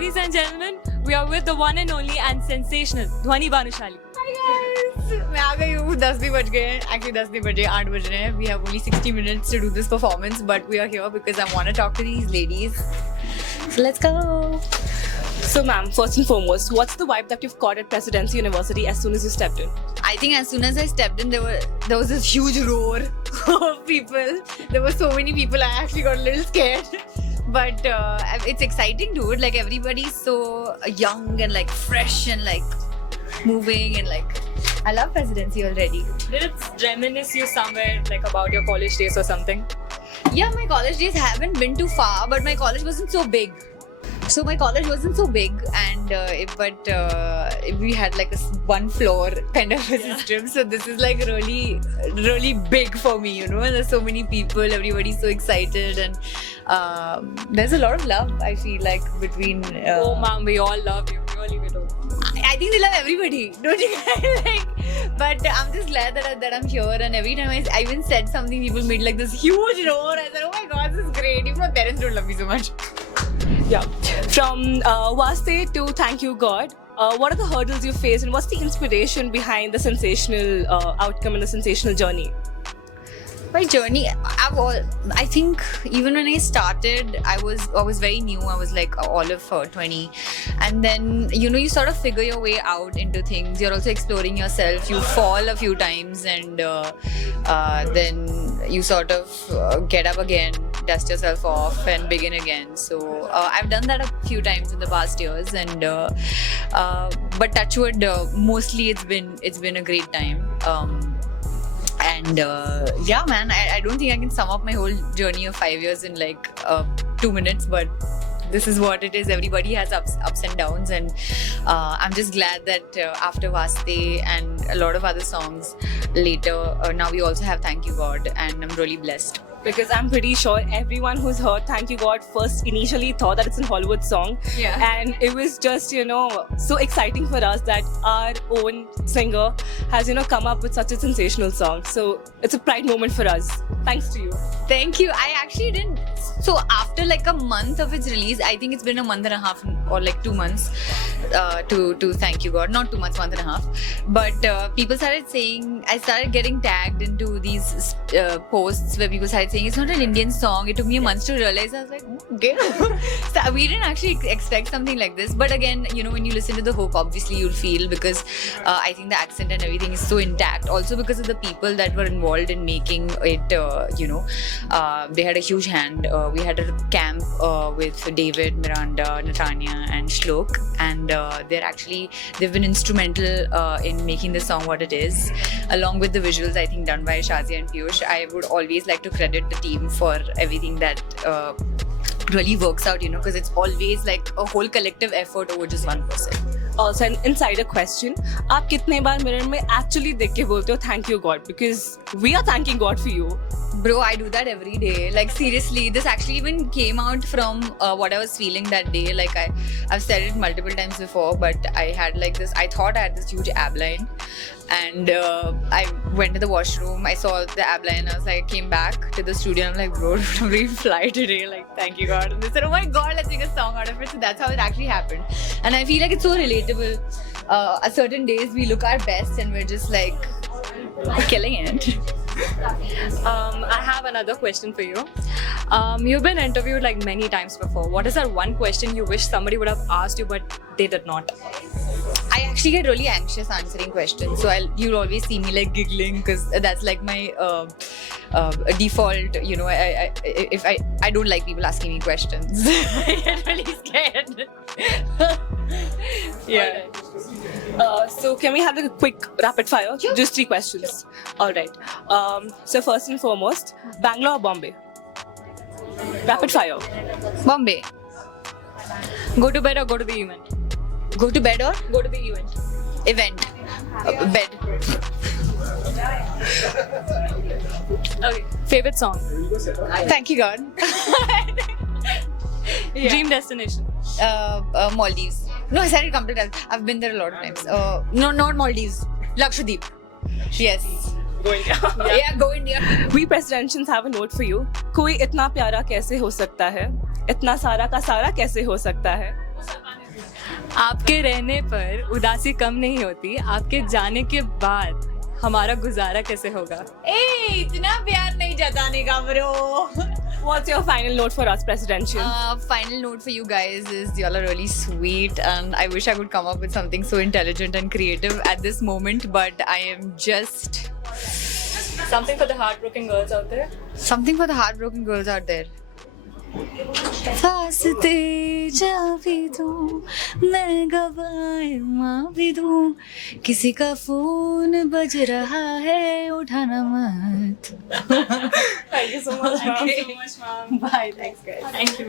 Ladies and gentlemen, we are with the one and only and sensational Dhwani Bhanushali. Hi guys! मैं आ गई हूँ 10 भी बज गए हैं. Actually 10 नहीं बजे 8 बज रहे हैं. We have only 60 minutes to do this performance, but we are here because I want to talk to these ladies. So let's go. So ma'am, first and foremost, what's the vibe that you've caught at Presidency University as soon as you stepped in? I think as soon as I stepped in, there was this huge roar of people. There were so many people. I actually got a little scared. But it's exciting, dude. Like everybody's so young and like fresh and like moving and like I love Presidency already. Did it reminisce you somewhere like about your college days or something? Yeah, my college days haven't been too far, but my college wasn't so big. So my college wasn't so big, and we had like a one floor kind of a system. So this is like really, really big for me, you know. And there's so many people, everybody's so excited, and there's a lot of love. I feel like between. Oh, ma'am, we all love you. Really, we do. I think they love everybody, don't you guys? But I'm just glad that I'm here. And every time I even said something, people made like this huge roar. I said, "Oh my God, this is great!" Even my parents don't love me so much. Yeah. From Vaste to Thank You God, what are the hurdles you faced and what's the inspiration behind the sensational outcome and the sensational journey? My journey, I think even when I started, I was very new. I was like all of 20, and then you sort of figure your way out into things. You're also exploring yourself. You fall a few times, and then you sort of get up again, dust yourself off, and begin again. So I've done that a few times in the past years, and but touch wood, mostly it's been a great time. And yeah, man, I don't think I can sum up my whole journey of 5 years in like 2 minutes, but this is what it is. Everybody has ups and downs, and I'm just glad that after Vaste and a lot of other songs later, now we also have Thank You God, and I'm really blessed. Because I'm pretty sure everyone who's heard Thank You God first initially thought that it's a Hollywood song. Yeah. And it was just, so exciting for us that our own singer has, come up with such a sensational song. So it's a pride moment for us. Thanks to you. Thank you. I actually didn't. So after like a month of its release, I think it's been a month and a half or like 2 months to Thank You God. Not 2 months, month and a half. But people started saying, I started getting tagged into these posts where people started saying it's not an Indian song. It took me a month to realize. I was like, okay. So we didn't actually expect something like this. But again, when you listen to the hook, obviously you'll feel, because I think the accent and everything is so intact. Also because of the people that were involved in making it, they had a huge hand. We had a camp with David, Miranda, Natanya and Shlok, and they've been instrumental in making the song what it is, along with the visuals, I think, done by Shazia and Piyush. I would always like to credit the team for everything that really works out, because it's always like a whole collective effort over just one person. Also an insider question, आप कितने बार mirror में actually देख के बोलते हो Thank You God? Because we are thanking God for you. Bro, I do that every day. Like seriously, this actually even came out from what I was feeling that day. Like I've said it multiple times before, but I thought I had this huge ab line, and I went to the washroom. I saw the ab line. I was like, came back to the studio. And I'm like, bro, don't we fly today? Like, thank you God. And they said, oh my God, let's make a song out of it. So that's how it actually happened. And I feel like it's so relatable. At certain days we look our best and we're just like killing it. I have another question for you. You've been interviewed like many times before. What is that one question you wish somebody would have asked you but they did not? I actually get really anxious answering questions, so you'll always see me like giggling, because that's like my default. I don't like people asking me questions. I get really scared. Yeah. So can we have like a quick rapid fire? Sure. Just 3 questions. All right. So first and foremost, Bangalore or Bombay? Rapid fire. Bombay. Go to bed or go to the event? Go to bed or Go to the event. event? Bed. Okay. Favorite song? Thank you God. Dream destination? Maldives. No, I said it completely. I've been there a lot of times. No, not Maldives. Lakshadweep. Yes. Go India. Yeah, go India. We presidentials have a note for you. कोई इतना प्यारा कैसे हो सकता है? इतना सारा का सारा कैसे हो सकता है? आपके रहने पर उदासी कम नहीं होती, आपके जाने के बाद हमारा गुजारा कैसे होगा? ए इतना प्यार नहीं जताने का bro. What's your final note for us, presidential? Final note for you guys is y'all are really sweet, and I wish I could come up with something so intelligent and creative at this moment, but I am just Something for the heartbroken girls out there. something for the heartbroken girls out there. फासते जा भी दूं, मैं गवाए माँ भी दूं, किसी का फोन बज रहा है उठाना मत. Thank you so much, ma'am. Bye, thanks guys. Thank you.